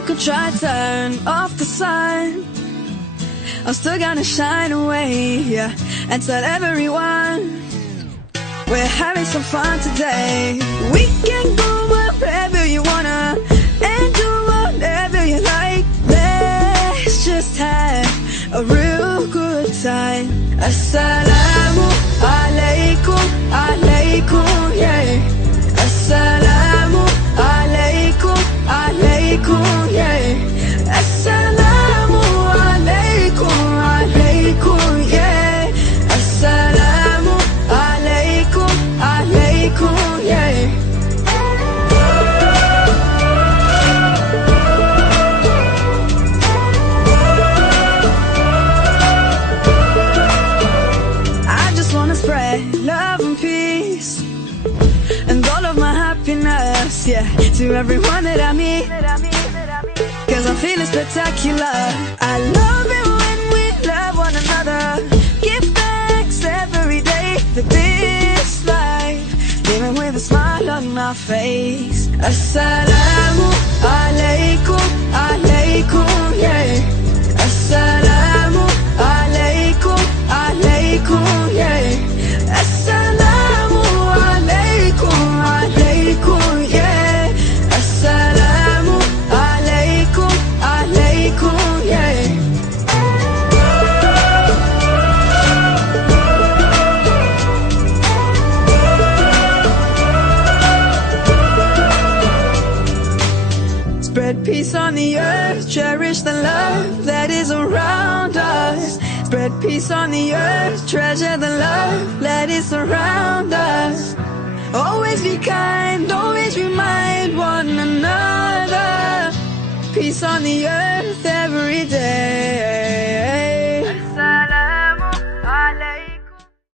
you could try turn off the sun, I'm still gonna shine away, yeah, and tell everyone we're having some fun today. We can go wherever you wanna and do whatever you like. Let's just have a real good time. Assalamu alaikum, alaikum, yeah. Assalamu alaikum, alaikum, yeah. Assalamu alaikum, alaikum, yeah. Assalamu alaikum, alaikum, yeah. I just wanna spread love and peace and all of my happiness, yeah, to everyone that I meet, 'cause I'm feeling spectacular. I love it when we love one another. Give thanks every day for this life, living with a smile on my face. Assalamu alaikum, alaikum, yeah. Assalamu alaikum, alaikum, yeah. Assalamu alaikum, alaikum, yeah. Assalamu alaikum, alaikum, yeah. Spread peace on the earth, cherish the love that is around us. Spread peace on the earth, treasure the love that is around us. Always be kind, always remind one another. Peace on the earth.